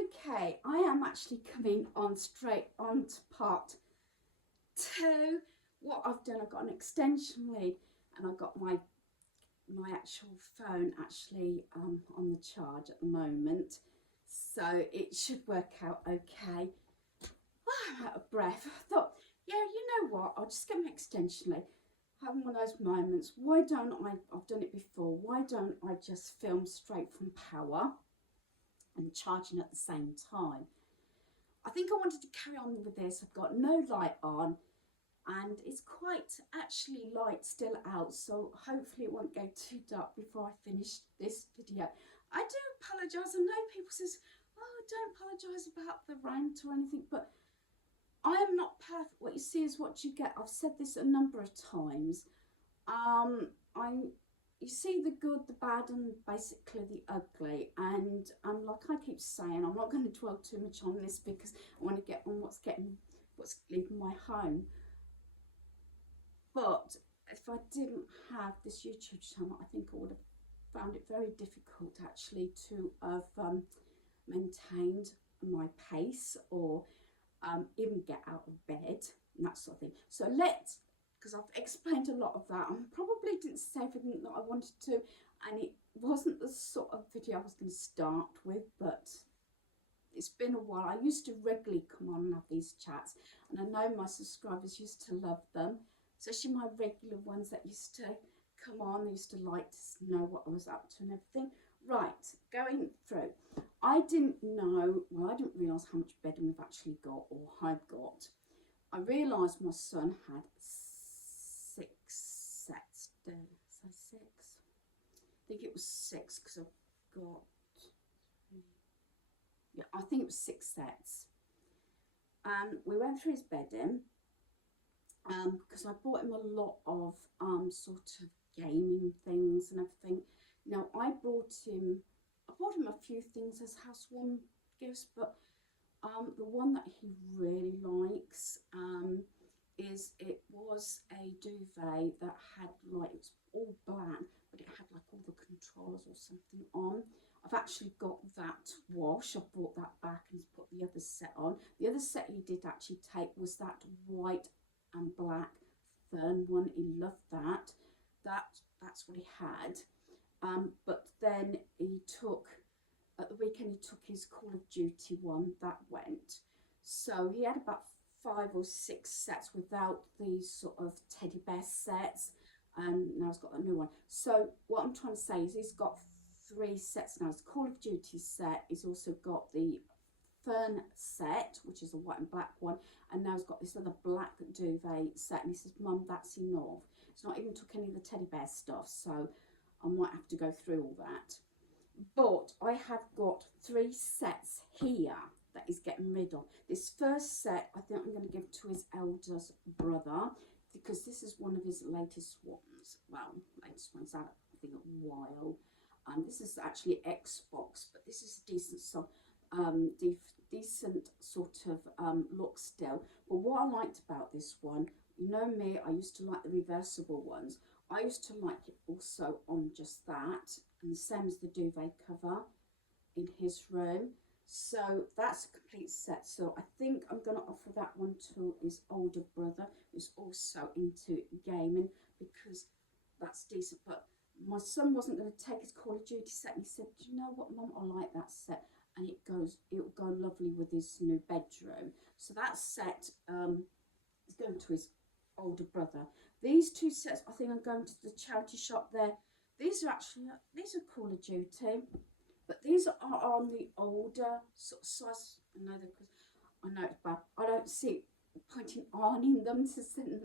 Okay, I am actually coming on straight on to part two. What I've done, I've got an extension lead and I've got my actual phone actually on the charge at the moment, so it should work out okay. I'm out of breath. I thought, yeah, you know what, I'll just get my extension lead. Having one of those moments, why don't I've done it before, why don't I just film straight from power and charging at the same time? I think I wanted to carry on with this. I've got no light on and it's quite actually light still out, so hopefully it won't go too dark before I finish this video. I do apologise. I know people says, oh, don't apologise about the rant or anything, but I am not perfect. What you see is what you get. I've said this a number of times. You see the good, the bad, and basically the ugly. And like I keep saying, I'm not going to dwell too much on this because I want to get on what's leaving my home. But if I didn't have this YouTube channel, I think I would have found it very difficult actually to have maintained my pace or even get out of bed and that sort of thing. So because I've explained a lot of that, I probably didn't say everything that I wanted to, and it wasn't the sort of video I was going to start with, but it's been a while. I used to regularly come on and have these chats, and I know my subscribers used to love them, especially my regular ones that used to come on. They used to like to know what I was up to and everything. Right, going through. I didn't realise how much bedding we've actually got, or I've got. I realised my son had 6 sets. Did I say 6? I think it was 6 because I've got 3. Yeah, I think it was 6 sets. And we went through his bedding because I bought him a lot of sort of gaming things and everything. Now I bought him a few things as housewarming gifts, but the one that he really likes it was a duvet that had like, it was all black, but it had like all the controllers or something on. I've actually got that wash. I brought that back and put the other set on. The other set he did actually take was that white and black fern one. He loved that. That's what he had. But then he took, at the weekend, he took his Call of Duty one. That went. So he had about 5 or 6 sets without these sort of teddy bear sets. And now he's got a new one. So what I'm trying to say is he's got 3 sets now. His Call of Duty set. He's also got the fern set, which is a white and black one. And now he's got this other black duvet set. And he says, Mum, that's enough. It's not even took any of the teddy bear stuff. So I might have to go through all that. But I have got 3 sets here that he's getting rid of. This first set I think I'm going to give to his eldest brother, because this is one of his latest ones. Well, latest one's out I think a while. This is actually Xbox, but this is decent sort of look still. But what I liked about this one, you know me, I used to like the reversible ones. I used to like it also on just that, and the same as the duvet cover in his room. So that's a complete set. So I think I'm going to offer that one to his older brother, who's also into gaming, because that's decent. But my son wasn't going to take his Call of Duty set, and he said, do you know what, Mum, I like that set, and it'll go lovely with his new bedroom. So that set is going to his older brother. These 2 sets, I think I'm going to the charity shop there. These are Call of Duty, but these are on the older sort of size. I know it's bad. I don't see point in ironing them to send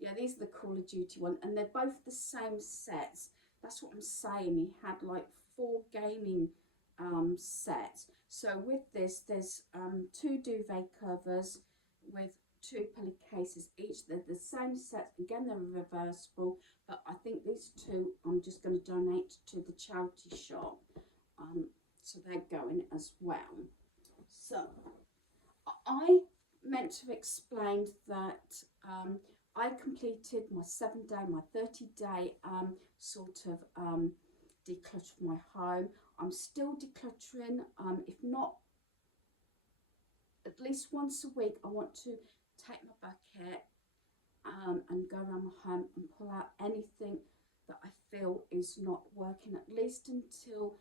yeah, these are the Call of Duty one, and they're both the same sets. That's what I'm saying. He had like 4 gaming sets. So with this, there's 2 duvet covers with 2 pillowcases each. They're the same sets. Again, they're reversible, but I think these 2 I'm just going to donate to the charity shop. So they're going as well. So I meant to have explained that I completed my 7-day, my 30-day sort of declutter my home. I'm still decluttering, if not at least once a week, I want to take my bucket and go around my home and pull out anything that I feel is not working, at least until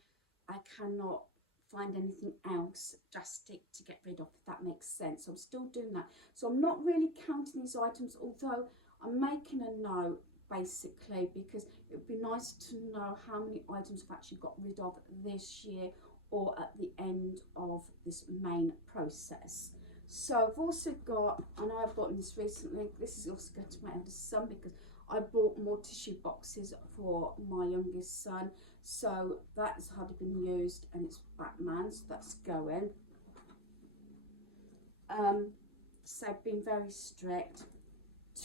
I cannot find anything else drastic to get rid of, if that makes sense. I'm still doing that. So I'm not really counting these items, although I'm making a note basically, because it would be nice to know how many items I've actually got rid of this year or at the end of this main process. So I've also got, I know I bought this recently, this is also going to my eldest son, because I bought more tissue boxes for my youngest son, so that's hardly been used, and it's Batman, so that's going. So I've been very strict.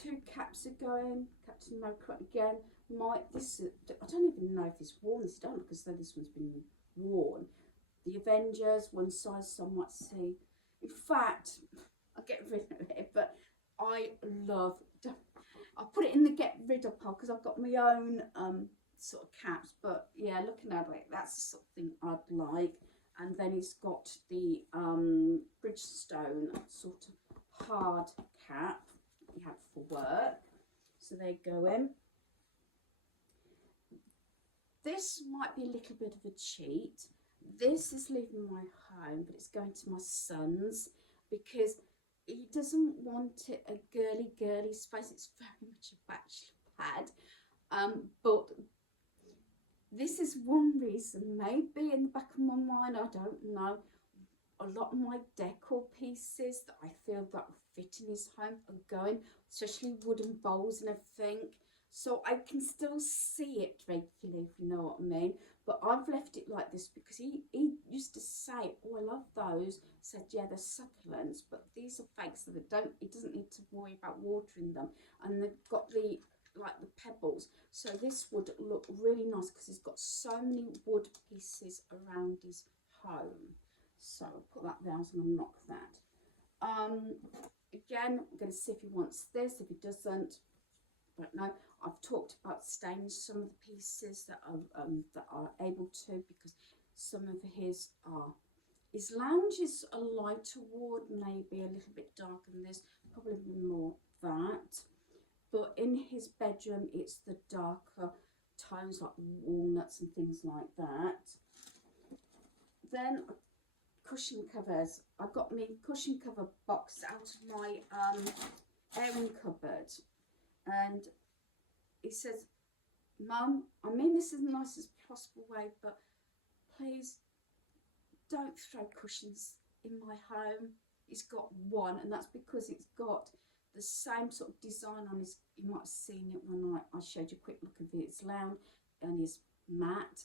2 caps are going, Captain America again. I don't even know if it's worn, this don't look as though this one's been worn. The Avengers, one size, so I might see. In fact, I'll get rid of it, but I love, I'll put it in the get rid of pile because I've got my own sort of caps, but yeah, looking at it, that's the sort of thing I'd like. And then it's got the Bridgestone sort of hard cap we have for work, so they go in. This might be a little bit of a cheat. This is leaving my home, but it's going to my son's because he doesn't want it a girly space. It's very much a bachelor pad. But this is one reason, maybe in the back of my mind, I don't know. A lot of my decor pieces that I feel that will fit in his home are going, especially wooden bowls and everything. So I can still see it regularly, if you know what I mean. But I've left it like this because he used to say, oh, I love those. I said, yeah, they're succulents, but these are fakes, so he doesn't need to worry about watering them. And they've got the pebbles. So this would look really nice because he's got so many wood pieces around his home. So I'll put that there, so I'm going to knock that. Again, I'm going to see if he wants this. If he doesn't, I don't know. I've talked about staining some of the pieces that are able to, because some of his lounge is a lighter wood, maybe a little bit darker than this, probably more that. But in his bedroom, it's the darker tones like walnuts and things like that. Then cushion covers. I got my cushion cover box out of my airing cupboard, and he says, Mum, I mean this in the nicest possible way, but please don't throw cushions in my home. He's got one, and that's because it's got the same sort of design on his, you might have seen it when I showed you a quick look of his lounge and his mat.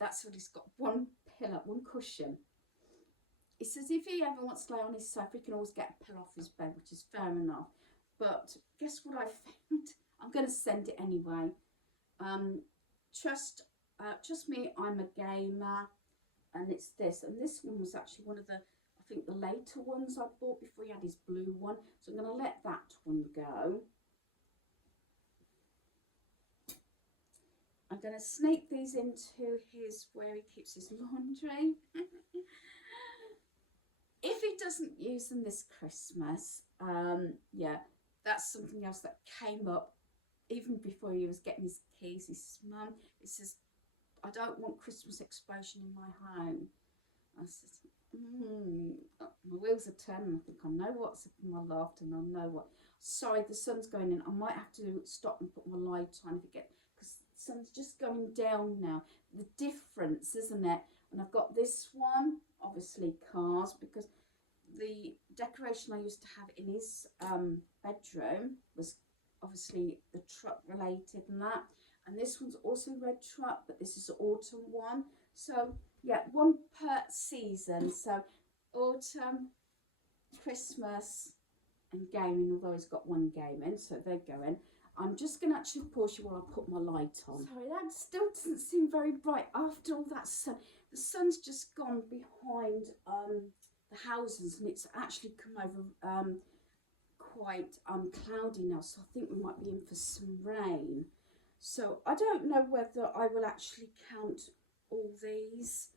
That's what he's got, one pillow, one cushion. He says if he ever wants to lay on his sofa, he can always get a pillow off his bed, which is fair enough. But guess what I found? I'm going to send it anyway. Trust me, I'm a gamer, and it's this. And this one was actually one of the, I think, the later ones I bought before he had his blue one. So I'm going to let that one go. I'm going to sneak these into his, where he keeps his laundry. If he doesn't use them this Christmas, yeah, that's something else that came up even before he was getting his keys. He says, Mum, he says, I don't want Christmas explosion in my home. I said, my wheels are turning. I think I know what's up in my loft, and I know what. Sorry, the sun's going in. I might have to stop and put my light on if it gets, because the sun's just going down now. The difference, isn't it? And I've got this one, obviously cars, because the decoration I used to have in his bedroom was obviously the truck related and that. And this one's also red truck, but this is the autumn one. So yeah, one per season. So autumn, Christmas, and gaming, although he's got one gaming, so they're going. I'm just going to actually pause you while I put my light on. Sorry, that still doesn't seem very bright after all that sun. The sun's just gone behind the houses, and it's actually come over quite cloudy now, so I think we might be in for some rain. So I don't know whether I will actually count all these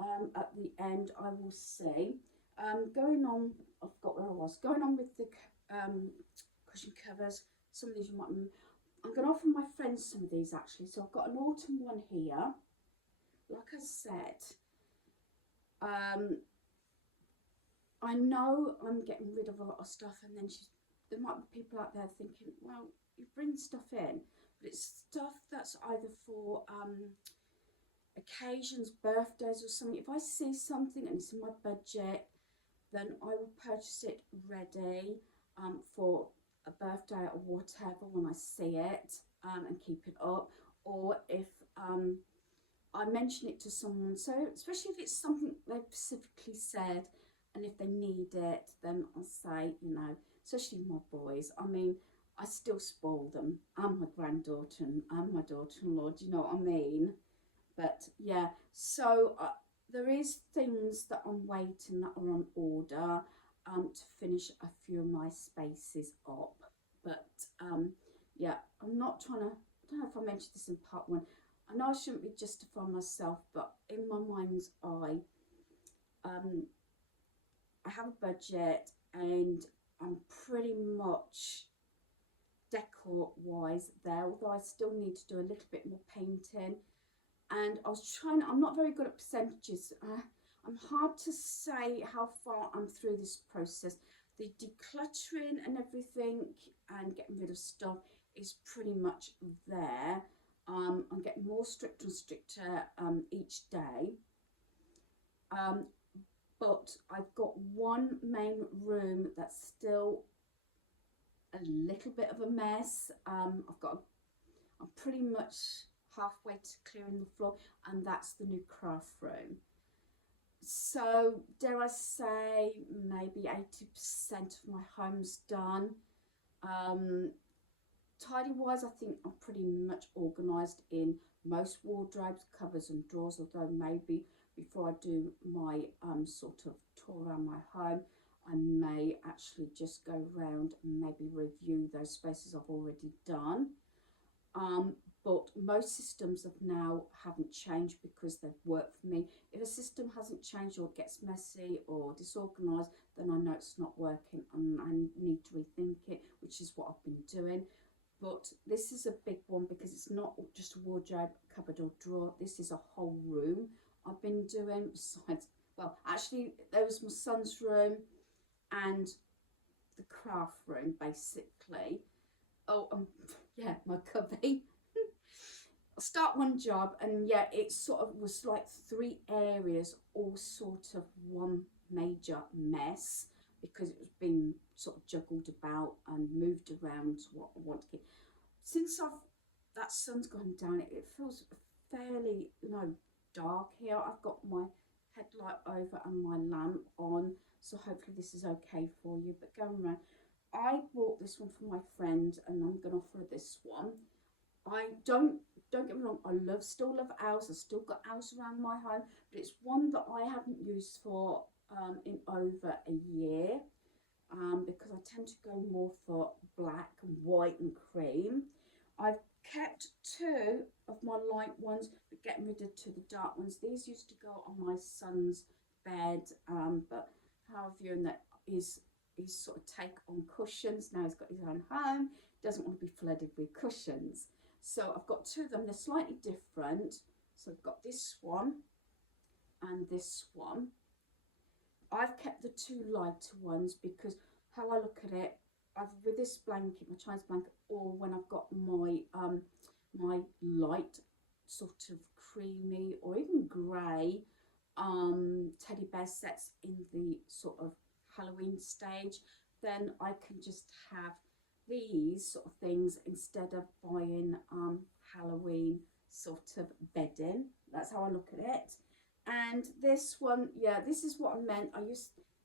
at the end. I will see. Going on, I forgot where I was. Going on with the cushion covers. Some of these you might. I'm going to offer my friends some of these actually. So I've got an autumn one here. Like I said, I know I'm getting rid of a lot of stuff, and then there might be people out there thinking, well, you bring stuff in, but it's stuff that's either for occasions, birthdays or something. If I see something and it's in my budget, then I will purchase it ready for a birthday or whatever when I see it, and keep it up. Or if I mention it to someone, so especially if it's something they've specifically said, and if they need it, then I'll say, you know, especially my boys. I mean, I still spoil them. I'm my granddaughter and I'm my daughter-in-law. Do you know what I mean? But yeah, so there is things that I'm waiting that are on order to finish a few of my spaces up. But yeah, I'm not trying to. I don't know if I mentioned this in part one. I know I shouldn't be justifying myself, but in my mind's eye, I have a budget and I'm pretty much decor wise there, although I still need to do a little bit more painting. And I was trying, I'm not very good at percentages. I'm hard to say how far I'm through this process. The decluttering and everything and getting rid of stuff is pretty much there. I'm getting more stricter and stricter each day. But I've got one main room that's still a little bit of a mess. I'm pretty much halfway to clearing the floor, and that's the new craft room. So dare I say maybe 80% of my home's done. Tidy wise, I think I'm pretty much organised in most wardrobes, cupboards and drawers, although maybe before I do my sort of tour around my home, I may actually just go around and maybe review those spaces I've already done. But most systems haven't changed because they've worked for me. If a system hasn't changed or gets messy or disorganised, then I know it's not working and I need to rethink it, which is what I've been doing. But this is a big one because it's not just a wardrobe, cupboard or drawer. This is a whole room I've been doing. Besides, well, actually, there was my son's room and the craft room, basically. Oh, yeah, my cubby. I'll start one job and yeah, it sort of was like 3 areas, all sort of one major mess because it was being sort of juggled about and moved around what I want to keep. Since that sun's gone down, it feels fairly, you know, dark here. I've got my headlight over and my lamp on, so hopefully this is okay for you. But going around, I bought this one for my friend and I'm going to offer her this one. I don't get me wrong, I still love owls. I've still got owls around my home, but it's one that I haven't used for in over a year because I tend to go more for black and white and cream. I've kept 2 of my light ones, but getting rid of 2 of the dark ones. These used to go on my son's bed, but how I've viewed that is he's sort of take on cushions. Now he's got his own home, doesn't want to be flooded with cushions. So I've got 2 of them, they're slightly different. So I've got this one and this one. I've kept the 2 lighter ones because how I look at it, either with this blanket, my Chinese blanket, or when I've got my my light sort of creamy or even grey teddy bear sets in the sort of Halloween stage, then I can just have these sort of things instead of buying Halloween sort of bedding. That's how I look at it. And this one, yeah, this is what I meant.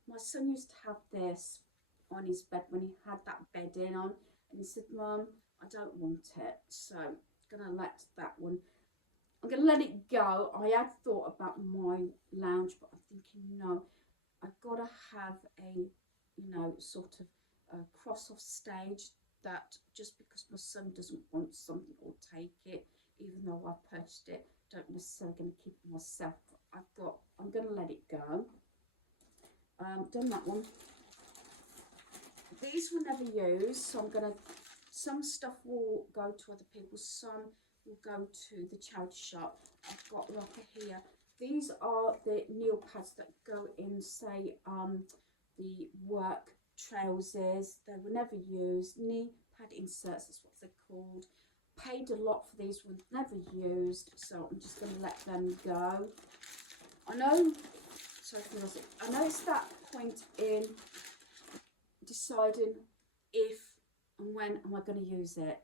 My son used to have this on his bed when he had that bedding on, and he said, Mum, I don't want it, so I'm gonna let that one, I'm gonna let it go. I had thought about my lounge, but I'm thinking, no, I've got to have a, you know, sort of a cross off stage that just because my son doesn't want something or take it, even though I've purchased it, don't necessarily going to keep it myself. I'm going to let it go. Done that one. These were never used, so I'm gonna, some stuff will go to other people, some will go to the charity shop. I've got like a here. These are the nail pads that go in, say, the work trousers. They were never used. Knee pad inserts, that's what they're called. Paid a lot for these ones, never used, so I'm just going to let them go. I know, sorry, I know it's that point in deciding if and when am I going to use it.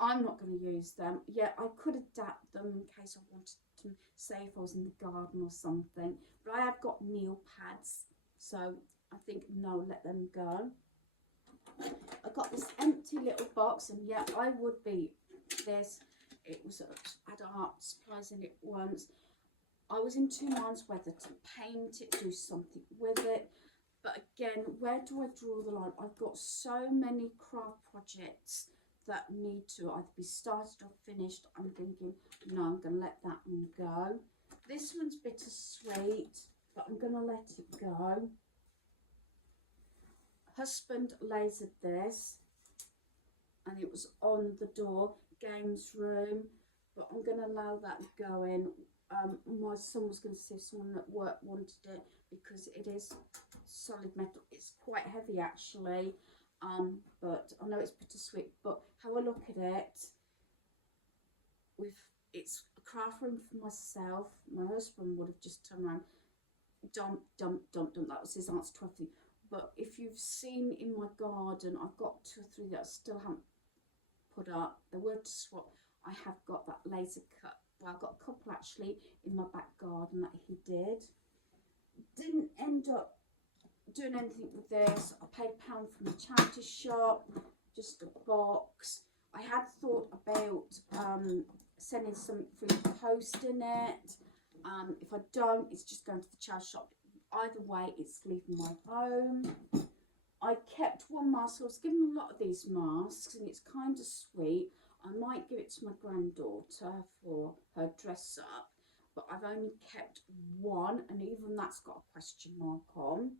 I'm not going to use them. Yeah, I could adapt them in case I wanted to, say if I was in the garden or something, but I have got nail pads, so I think no, let them go. I got this empty little box, and yeah, I would be this. It was had art supplies in it once. I was in two minds whether to paint it, do something with it, but again, where do I draw the line? I've got so many craft projects that need to either be started or finished. I'm thinking, no, I'm going to let that one go. This one's bittersweet, but I'm going to let it go. Husband lasered this, and it was on the door, games room, but I'm going to allow that go in. My son was going to see if someone at work wanted it because it is solid metal. It's quite heavy actually, but I know it's bittersweet. But how I look at it, it's a craft room for myself. My husband would have just turned around, dump, dump, dump, dump. That was his answer to everything. But if you've seen in my garden, I've got 2 or 3 that I still haven't put up. The word to swap, I have got that laser cut. Well, I've got a couple actually in my back garden that he did. Didn't end up doing anything with this. I paid £1 from the charity shop, just a box. I had thought about sending something through the post in it. If I don't, it's just going to the charity shop. Either way, it's leaving my home. I kept one mask. I was given a lot of these masks, and it's kind of sweet. I might give it to my granddaughter for her dress up, but I've only kept one, and even that's got a question mark on.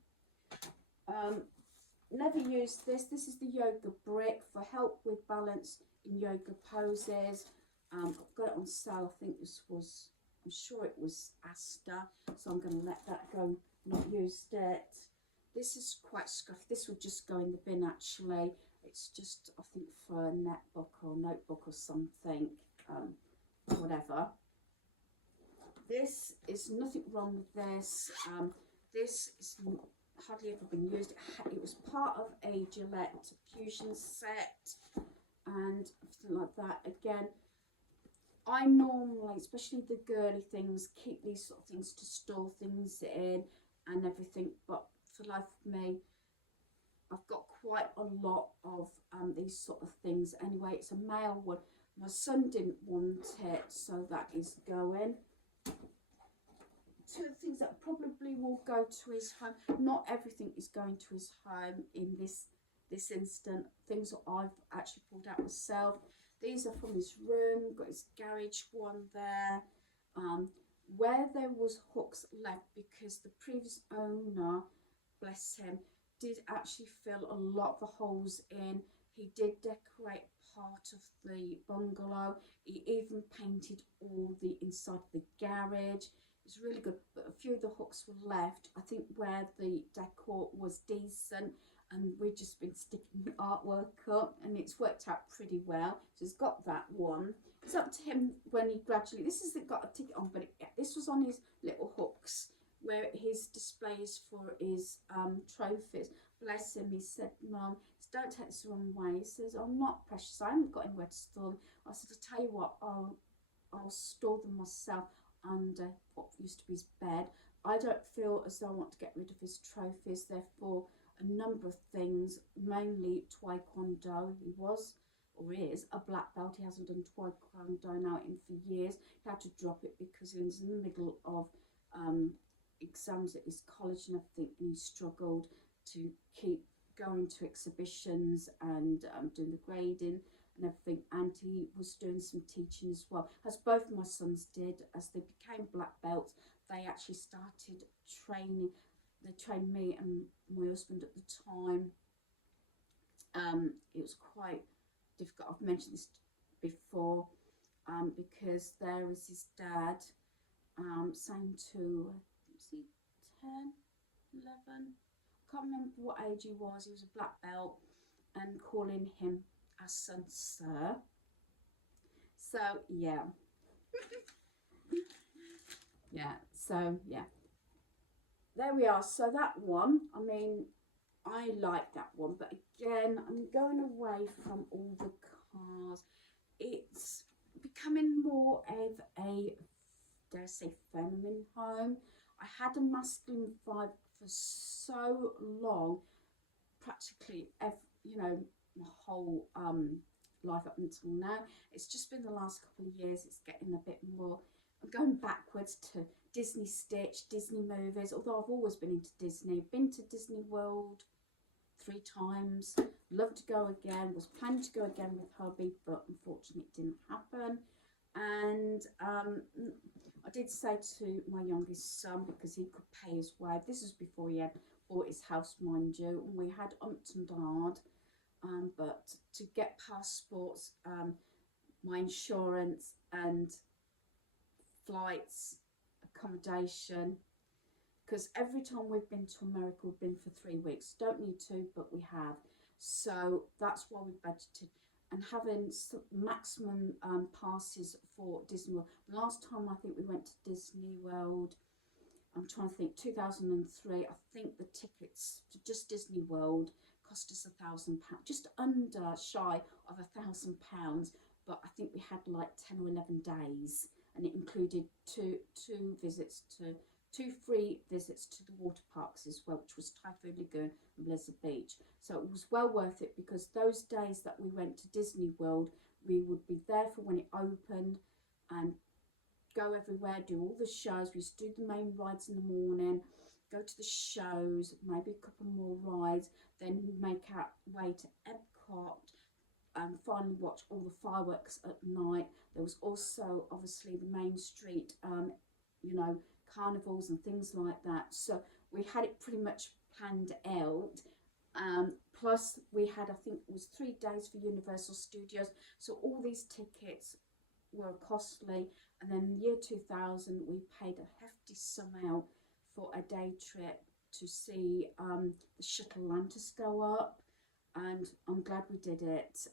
Never used this. This is the yoga brick for help with balance in yoga poses. I've got it on sale. I think this was, I'm sure it was Asda, so I'm going to let that go. Not used it. This is quite scruffy. This would just go in the bin actually. It's just, I think, for a netbook or notebook or something, whatever. This is nothing wrong with this. This is hardly ever been used. It was part of a Gillette fusion set and everything like that. Again, I normally, especially the girly things, keep these sort of things to store things in and everything, but for life of me, I've got quite a lot of these sort of things. Anyway, it's a male one. My son didn't want it, so that is going. 2 things that probably will go to his home. Not everything is going to his home in this instant. Things that I've actually pulled out myself. These are from his room. Got his garage one there. Where there was hooks left because the previous owner, bless him, did actually fill a lot of the holes in. He did decorate part of the bungalow. He even painted all the inside of the garage. It's really good, but a few of the hooks were left. I think where the decor was decent, and we've just been sticking the artwork up, and it's worked out pretty well. So he's got that one. It's up to him when he gradually, this has got a ticket on, but this was on his little hooks where his displays for his trophies. Bless him, he said, Mum, don't take this the wrong way. He says, I'm not precious, I haven't got anywhere to store them. I said, I'll tell you what, I'll store them myself under what used to be his bed. I don't feel as though I want to get rid of his trophies. Therefore, a number of things, mainly Taekwondo. He was, or is, a black belt. He hasn't done Taekwondo now in for years. He had to drop it because he was in the middle of exams at his college and everything, and he struggled to keep going to exhibitions and doing the grading and everything, and he was doing some teaching as well, as both my sons did. As they became black belts, they actually started training. they trained me and my husband at the time. It was quite difficult. I've mentioned this before, because there was his dad saying to, was he 10, 11? I can't remember what age he was. He was a black belt, and calling him as son, sir. So yeah. Yeah, so yeah, there we are. So that one, I mean, I like that one, but again, I'm going away from all the cars. It's becoming more of a, dare I say, feminine home. I had a masculine vibe for so long, practically you know, my whole life up until now. It's just been the last couple of years it's getting a bit more, I'm going backwards to Disney Stitch, Disney movies, although I've always been into Disney. I've been to Disney World 3 times, love to go again, was planning to go again with hubby, but unfortunately it didn't happen. And I did say to my youngest son, because he could pay his way, this was before he had bought his house, mind you, and we had umped and hard, but to get passports, my insurance and flights, accommodation, because every time we've been to America, we've been for 3 weeks. Don't need to, but we have. So that's why we budgeted. And having maximum passes for Disney World. Last time I think we went to Disney World, I'm trying to think, 2003, I think the tickets to just Disney World cost us £1,000, just under shy of £1,000. But I think we had like 10 or 11 days, and it included two free visits to the water parks as well, which was Typhoon Lagoon and Blizzard Beach. So it was well worth it, because those days that we went to Disney World, we would be there for when it opened and go everywhere, do all the shows. We used to do the main rides in the morning, go to the shows, maybe a couple more rides, then make our way to Epcot and finally watch all the fireworks at night. There was also obviously the Main Street, you know, carnivals and things like that. So we had it pretty much planned out. Plus we had, I think it was 3 days for Universal Studios. So all these tickets were costly. And then in the year 2000, we paid a hefty sum out for a day trip to see the Shuttle Atlantis go up. And I'm glad we did it.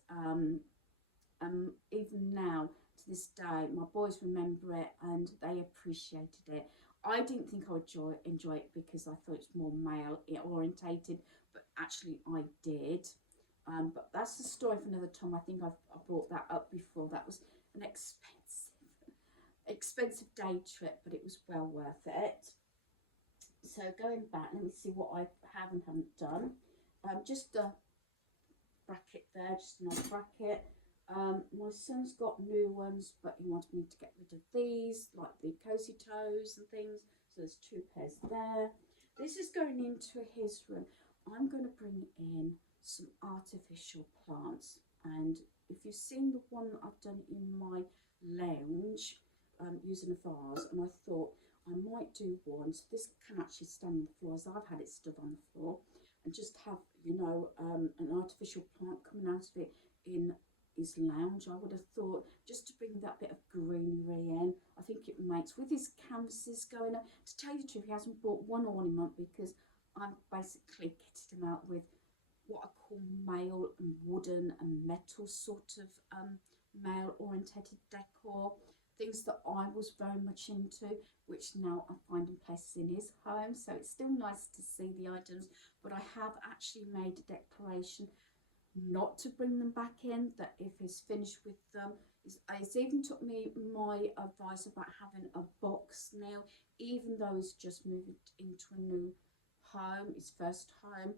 Even now, to this day, my boys remember it and they appreciated it. I didn't think I would enjoy it because I thought it's more male orientated, but actually I did. But that's the story for another time. I think I brought that up before. That was an expensive day trip, but it was well worth it. So going back, let me see what I have and haven't done. Just a bracket there, just an old bracket. My son's got new ones, but he wanted me to get rid of these, like the cozy toes and things. So there's 2 pairs there. This is going into his room. I'm going to bring in some artificial plants, and if you've seen the one that I've done in my lounge using a vase, and I thought I might do one so this can actually stand on the floor, as I've had it stood on the floor, and just have, you know, an artificial plant coming out of it in his lounge. I would have thought, just to bring that bit of greenery in. I think it makes, with his canvases going up, to tell you the truth, he hasn't bought one ornament because I've basically kitted him out with what I call male and wooden and metal sort of male orientated decor, things that I was very much into, which now I'm finding places in his home. So it's still nice to see the items, but I have actually made a declaration not to bring them back in, that if he's finished with them, it's even took me my advice about having a box now, even though he's just moved into a new home, his first home,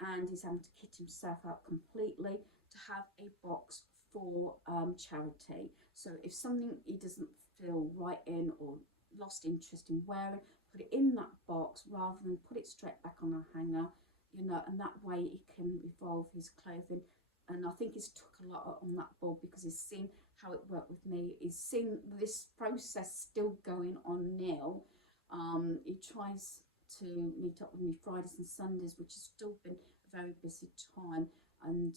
and he's having to kit himself out completely, to have a box for charity. So if something he doesn't feel right in or lost interest in wearing, put it in that box rather than put it straight back on a hanger, you know, and that way he can evolve his clothing. And I think he's took a lot on that ball because he's seen how it worked with me. He's seen this process still going on now. He tries to meet up with me Fridays and Sundays, which has still been a very busy time, and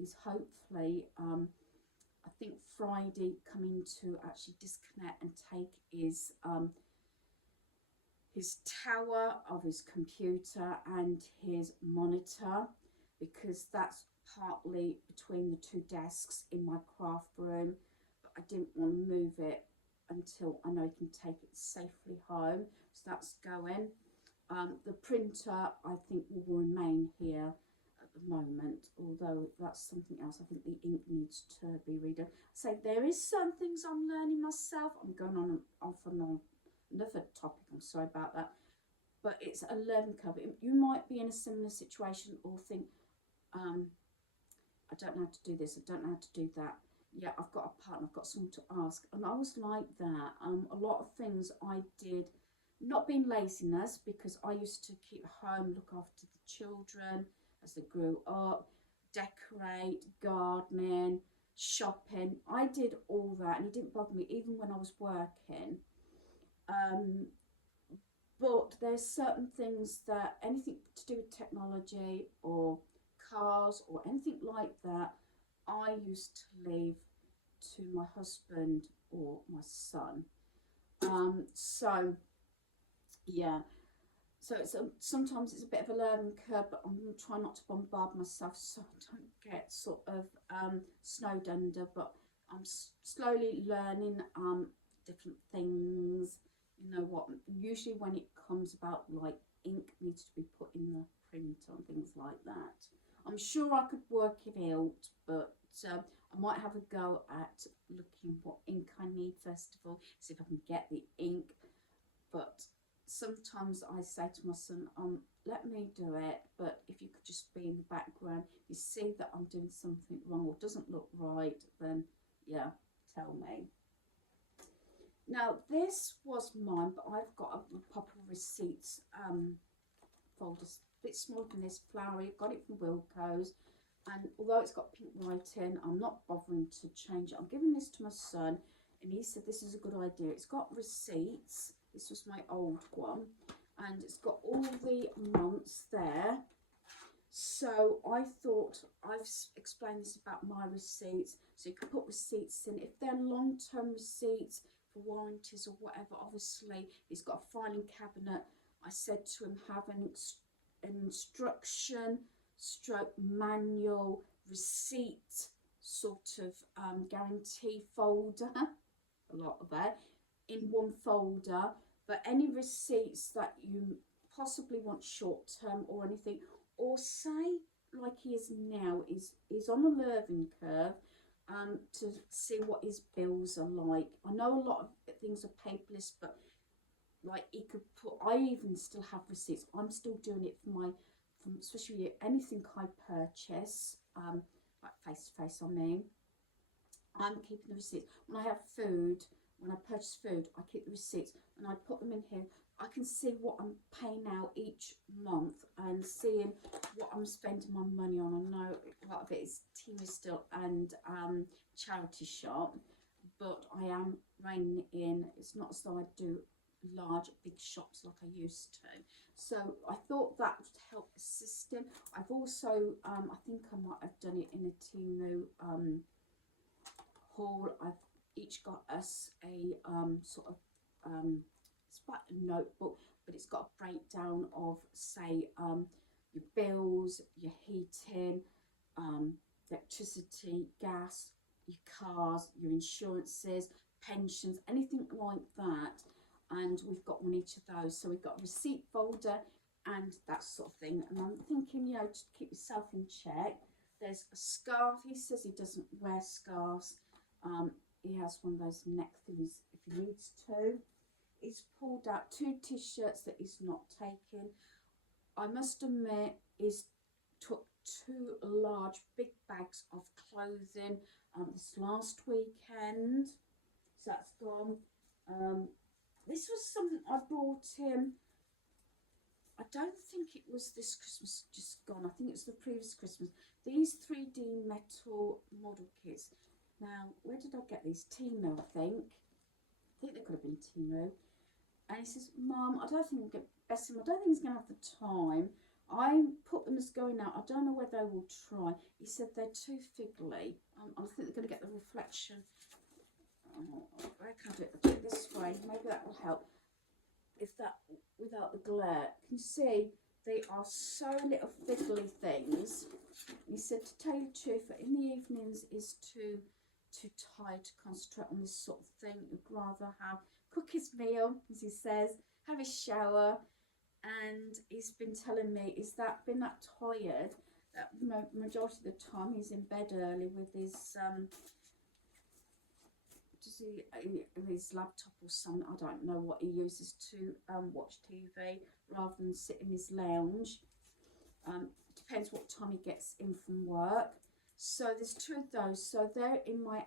is hopefully, I think Friday, coming to actually disconnect and take his tower of his computer and his monitor, because that's partly between the two desks in my craft room, but I didn't want to move it until I know he can take it safely home. So that's going. The printer, I think, will remain here at the moment, although that's something else. I think the ink needs to be redone. So there is some things I'm learning myself. I'm going on off and on another topic, I'm sorry about that, but it's a learning curve. You might be in a similar situation or think, I don't know how to do this, I don't know how to do that. Yeah, I've got a partner, I've got someone to ask. And I was like that. A lot of things I did, not being laziness, because I used to keep home, look after the children as they grew up, decorate, gardening, shopping. I did all that, and it didn't bother me even when I was working. But there's certain things that, anything to do with technology or cars or anything like that, I used to leave to my husband or my son. So yeah, so sometimes it's a bit of a learning curve, but I'm going to try not to bombard myself so I don't get sort of snowed under. But I'm slowly learning different things. You know what, usually when it comes about, like, ink needs to be put in the printer and things like that. I'm sure I could work it out, but I might have a go at looking what ink I need first of all, see if I can get the ink. But sometimes I say to my son, let me do it, but if you could just be in the background, you see that I'm doing something wrong or doesn't look right, then yeah, tell me. Now this was mine, but I've got a pop of receipts folder, a bit smaller than this, flowery. Got it from Wilco's, and although it's got pink writing, I'm not bothering to change it. I'm giving this to my son, and he said this is a good idea. It's got receipts. This was my old one, and it's got all the months there. So I thought, I've explained this about my receipts, so you can put receipts in. If they're long-term receipts for warranties or whatever, obviously it's got a filing cabinet. I said to him, have an instruction stroke manual receipt sort of guarantee folder, a lot of it, in one folder. But any receipts that you possibly want short term or anything, or say like he is now, is on a learning curve, to see what his bills are like. I know a lot of things are paperless, but like he could put, I even still have receipts. I'm still doing it for my, especially anything I purchase, like face to face, I mean, I'm keeping the receipts. When I have food, when I purchase food, I keep the receipts and I put them in here. I can see what I'm paying out each month and seeing what I'm spending my money on. I know a lot of it is Timu still and charity shop, but I am reining it in. It's not as though I do large big shops like I used to. So I thought that would help assist him. I've also I think I might have done it in a Timu haul. I've each got us a sort of it's about a notebook, but it's got a breakdown of, say, your bills, your heating, electricity, gas, your cars, your insurances, pensions, anything like that. And we've got one each of those. So we've got a receipt folder and that sort of thing. And I'm thinking, you know, to keep yourself in check. There's a scarf. He says he doesn't wear scarves. He has one of those neck things if he needs to. He's pulled out 2 t-shirts that he's not taken. I must admit, he's took 2 large big bags of clothing this last weekend. So that's gone. This was something I brought him. I don't think it was this Christmas just gone. I think it's the previous Christmas. These 3D metal model kits. Now, where did I get these? Timu, I think. I think they could have been Timu. And he says, Mum, I don't think bless him, I don't think he's going to have the time. I put them as going out. I don't know whether they will try. He said they're too fiddly. I think they're going to get the reflection. Oh, where can I do it? I'll do it this way. Maybe that will help. If that, without the glare. Can you see? They are so little fiddly things. He said to tell you the truth, that in the evenings is too tired to concentrate on this sort of thing. He'd rather cook his meal, as he says, have his shower, and he's been telling me is that been that tired that majority of the time he's in bed early with his his laptop or something. I don't know what he uses to watch TV rather than sit in his lounge. Depends what time he gets in from work. So there's two of those. So they're in my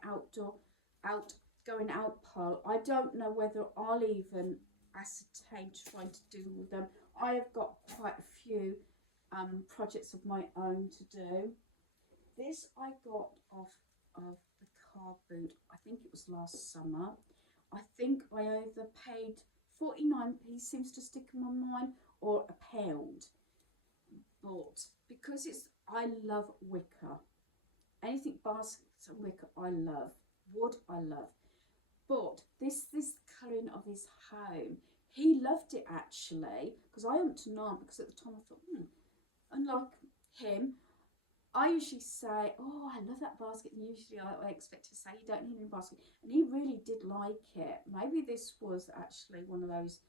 going out pile. I don't know whether I'll even ascertain trying to do with them. I have got quite a few projects of my own to do. This I got off of the car boot. I think it was last summer. I think I either paid 49p, seems to stick in my mind, or £1. But because I love wicker. Anything baskets and wicker I love. Wood I love. But this colouring of his home, he loved it actually, because I hadn't known, because at the time I thought, unlike him, I usually say, oh, I love that basket, and usually I expect to say, you don't need any basket, and he really did like it. Maybe this was actually one of those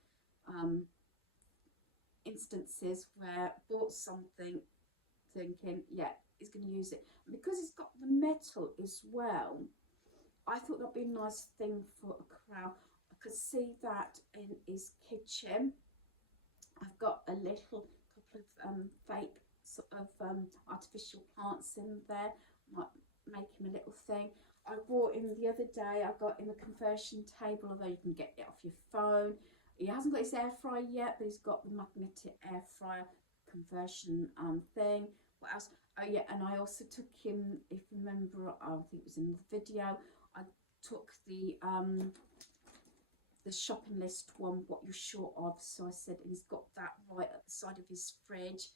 instances where I bought something thinking, yeah, he's going to use it. And because it's got the metal as well, I thought that'd be a nice thing for a crown. I could see that in his kitchen. I've got a little couple of fake sort of artificial plants in there. Might make him a little thing. I bought him the other day, I got him a conversion table, although you can get it off your phone. He hasn't got his air fryer yet, but he's got the magnetic air fryer conversion thing. What else? Oh yeah, and I also took him, if you remember, I think it was in the video, I took the shopping list one, what you're short of. So I said he's got that right at the side of his fridge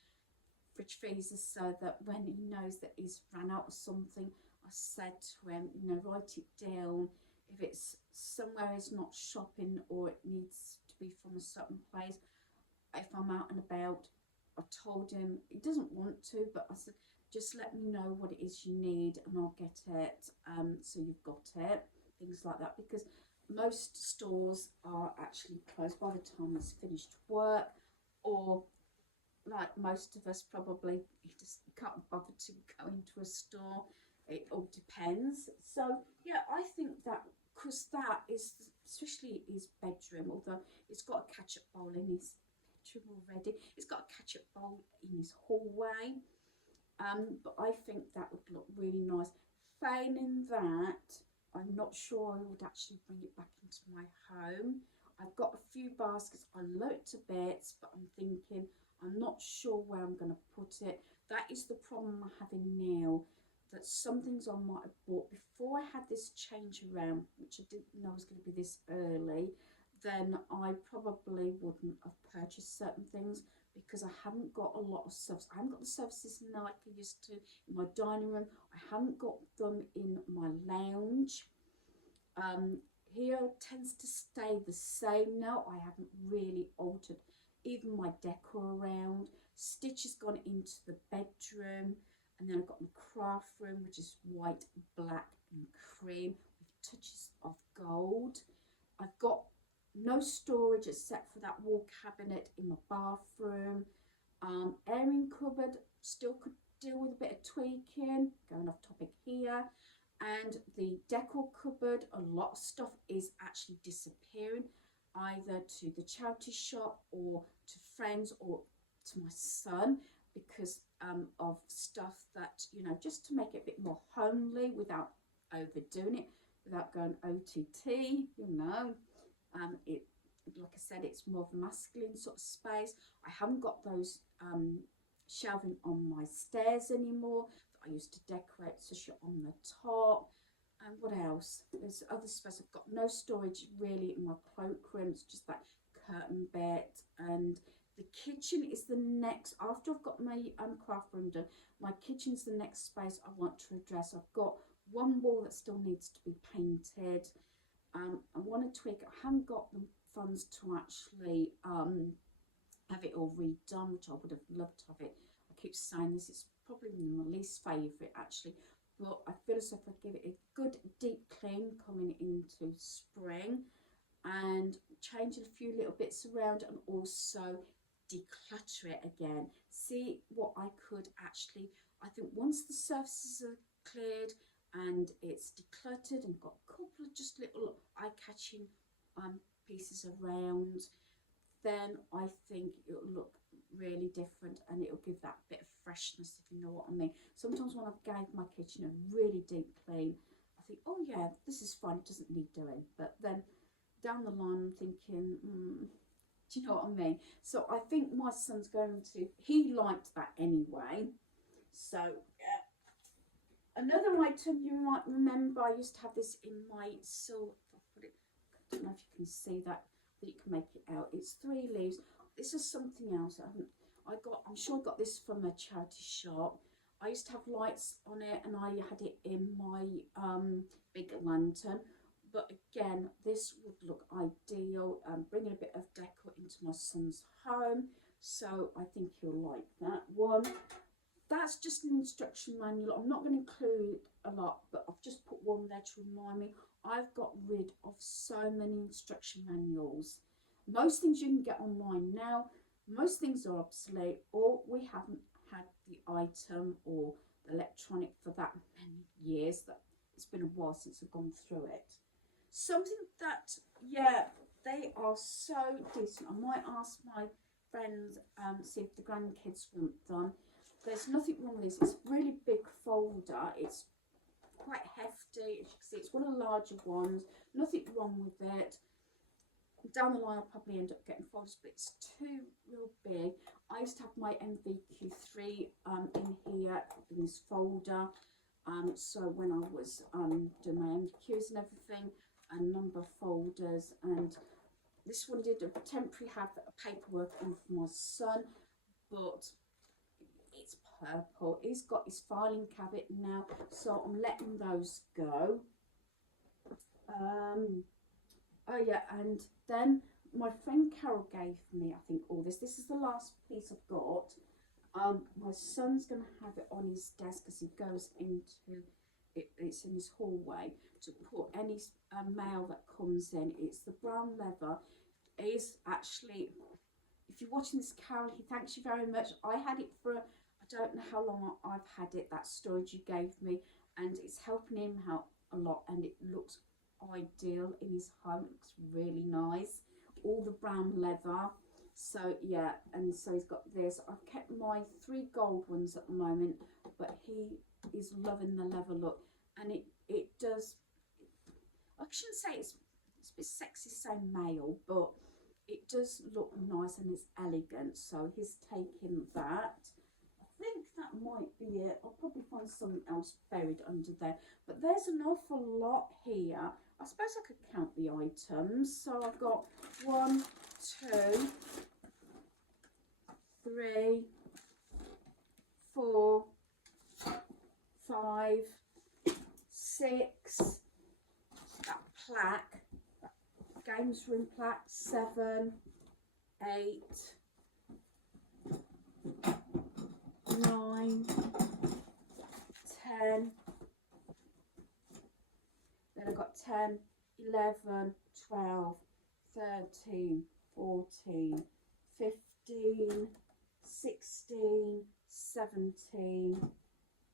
freezer, so that when he knows that he's ran out of something, I said to him, you know, write it down. If it's somewhere he's not shopping or it needs to be from a certain place, if I'm out and about, I told him, he doesn't want to, but I said, just let me know what it is you need and I'll get it, so you've got it, things like that, because most stores are actually closed by the time he's finished work, or like most of us probably, you just can't bother to go into a store. It all depends. So yeah, I think that, because that is, especially his bedroom, although it's got a catch-up bowl in his bedroom already, it's got a catch-up bowl in his hallway, but I think that would look really nice. Failing that, I'm not sure I would actually bring it back into my home. I've got a few baskets, I love it to bits, but I'm thinking, I'm not sure where I'm going to put it. That is the problem I'm having now, that some things I might have bought before I had this change around, which I didn't know was going to be this early, then I probably wouldn't have purchased certain things, because I haven't got a lot of service. I haven't got the services now like I used to in my dining room. I haven't got them in my lounge. Here tends to stay the same now. I haven't really altered even my decor around. Stitch has gone into the bedroom, and then I've got my craft room, which is white, black and cream with touches of gold. I've got no storage except for that wall cabinet in my bathroom. Airing cupboard, still could deal with a bit of tweaking, going off topic here. And the decor cupboard, a lot of stuff is actually disappearing, either to the charity shop or to friends or to my son, because of stuff that, you know, just to make it a bit more homely without overdoing it, without going OTT, you know. It, like I said, it's more of a masculine sort of space. I haven't got those shelving on my stairs anymore that I used to decorate, especially on the top. And what else? There's other space. I've got no storage really in my cloakroom. It's just that curtain bit, and The kitchen is the next, after I've got my craft room done, my kitchen's the next space I want to address. I've got one wall that still needs to be painted. I want to tweak it. I haven't got the funds to actually have it all redone, which I would have loved to have it. I keep saying this, it's probably my least favourite actually, but I feel as if I give it a good deep clean coming into spring and change a few little bits around and also declutter it again. See what I could actually, I think once the surfaces are cleared and it's decluttered and got a couple of just little eye-catching pieces around, then I think it'll look really different and it'll give that bit of freshness, if you know what I mean. Sometimes when I've gave my kitchen a really deep clean, I think, oh yeah, this is fine, it doesn't need doing. But then down the line I'm thinking, do you know what I mean? So I think my son's going to, he liked that anyway. So yeah. Another item you might remember, I used to have this in my silver, I don't know if you can see that, but you can make it out. It's 3 leaves. This is something else. I'm sure I got this from a charity shop. I used to have lights on it and I had it in my big lantern. But again, this would look ideal, bringing a bit of decor into my son's home. So I think he'll like that one. That's just an instruction manual. I'm not going to include a lot, but I've just put one there to remind me. I've got rid of so many instruction manuals. Most things you can get online now. Most things are obsolete, or we haven't had the item or the electronic for that many years that it's been a while since I've gone through it. Something that, yeah, they are so decent. I might ask my friends, see if the grandkids want them. There's nothing wrong with this. It's a really big folder. It's quite hefty. As you can see, it's one of the larger ones. Nothing wrong with it. Down the line, I'll probably end up getting folders, but it's too real big. I used to have my MVQ3 in here in this folder. So when I was doing my MVQs and everything, a number of folders, and this one did a temporary have paperwork in for my son, but it's purple. He's got his filing cabinet now, so I'm letting those go. Oh yeah, and then my friend Carol gave me, I think, all this. This is the last piece I've got. My son's going to have it on his desk as he goes into it. It's in his hallway to put any mail that comes in. It's the brown leather. It is actually, if you're watching this, Carol, he thanks you very much. I had it for, I don't know how long I've had it, that storage you gave me, and it's helping him out a lot, and it looks ideal in his home. It looks really nice. All the brown leather. So yeah, and so he's got this. I've kept my 3 gold ones at the moment, but he is loving the leather look, and it does, I shouldn't say it's a bit sexy saying male, but it does look nice and it's elegant. So he's taking that. I think that might be it. I'll probably find something else buried under there, but there's an awful lot here. I suppose I could count the items. So I've got 1, 2, 3, 4, 5, 6, that plaque, that games room plaque, 7, 8, 9, 10, then I've got 10, 11, 12, 13, 14, 15, 16, 17,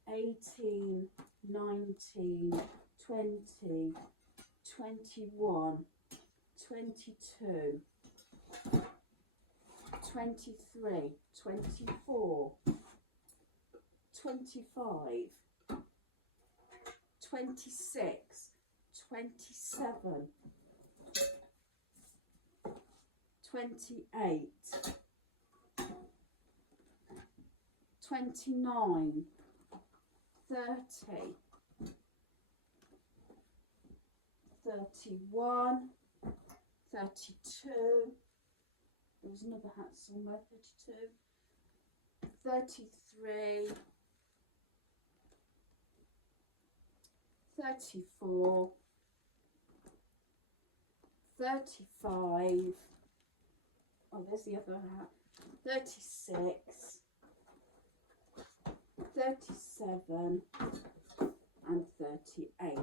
18, 19, 20, 21, 22, 23, 24, 25, 26, 27, 28, 29, 30, 31, 32, There was another hat somewhere. 32, 33, 34, 35. Oh, there's the other hat. 36, 37 and 38.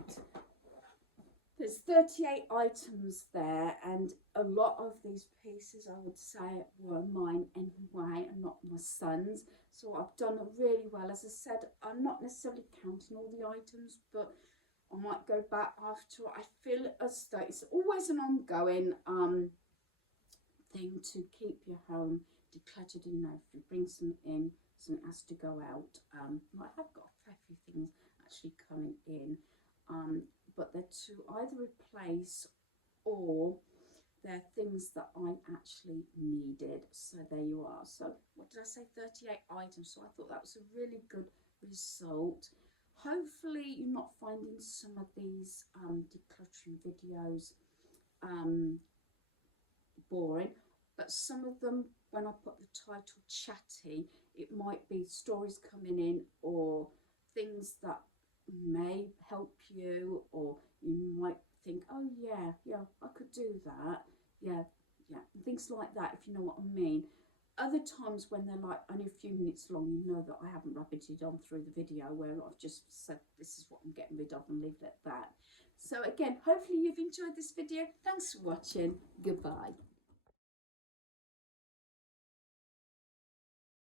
There's 38 items there, and a lot of these pieces I would say were mine anyway and not my son's. So I've done really well. As I said, I'm not necessarily counting all the items, but I might go back after. I feel as though it's always an ongoing thing to keep your home decluttered. You know, if you bring something in, something has to go out. I have got a fair few things actually coming in, but they're to either replace or they're things that I actually needed. So there you are. So what did I say? 38 items. So I thought that was a really good result. Hopefully you're not finding some of these decluttering videos boring, but some of them, when I put the title Chatty, it might be stories coming in or things that may help you, or you might think, oh yeah, I could do that, yeah, things like that, if you know what I mean. Other times when they're like only a few minutes long, you know that I haven't rabbited on through the video, where I've just said this is what I'm getting rid of and leave it at that. So again, hopefully you've enjoyed this video. Thanks for watching. Goodbye.